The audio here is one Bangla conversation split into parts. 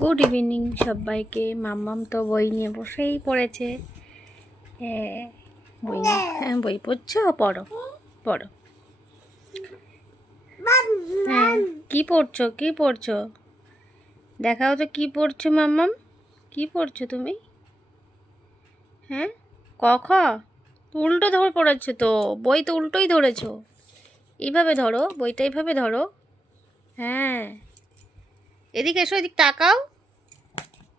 গুড ইভিনিং সবাইকে। মাম্মাম তো বই নিয়ে বসেই পড়েছে। বই বই পড়ছো? পড়ো পড়ো। হ্যাঁ, কি পড়ছো কি পড়ছো? দেখাও তো কি পড়ছো মাম্মাম। কি পড়ছো তুমি? হ্যাঁ, ক খ তো উল্টো ধরে পড়েছো তো। বই তো উল্টোই ধরেছো। এইভাবে ধরো বইটা, এইভাবে ধরো। হ্যাঁ, এদিকে এসো, এদিক তাকাও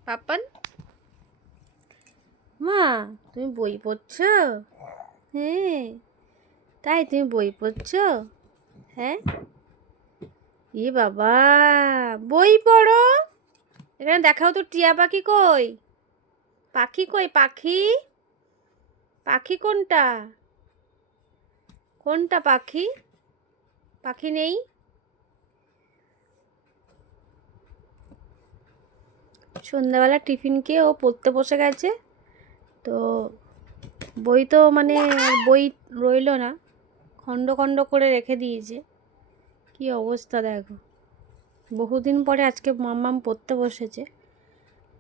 পাপ্পান। মা, তুমি বই পড়ছো? হ্যাঁ, তাই তুমি বই পড়ছো? হ্যাঁ, এ বাবা, বই পড়ো। এখানে দেখাও তো, টিয়া পাখি কই? পাখি কই? পাখি, পাখি কোনটা? কোনটা পাখি? পাখি নেই। সন্ধ্যাবেলা টিফিন খেয়ে ও পড়তে বসে গেছে। তো বই তো মানে বই রইলো না, খণ্ড খণ্ড করে রেখে দিয়েছে। কি অবস্থা দেখো। বহুদিন পরে আজকে মাম্মাম পড়তে বসেছে।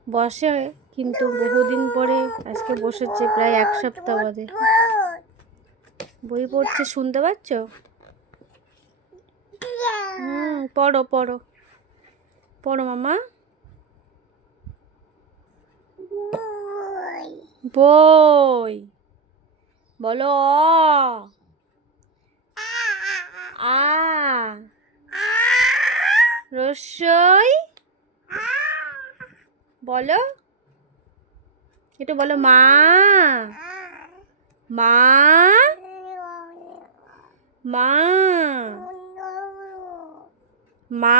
বসে কিন্তু বহুদিন পরে আজকে বসেছে, প্রায় এক সপ্তাহ বাদে বই পড়ছে। শুনতে পাচ্ছ? পড়ো পড়ো পড়ো মামা। বই বলো। আ রসই বলো, একটু বলো। মা, মা, মা, মা।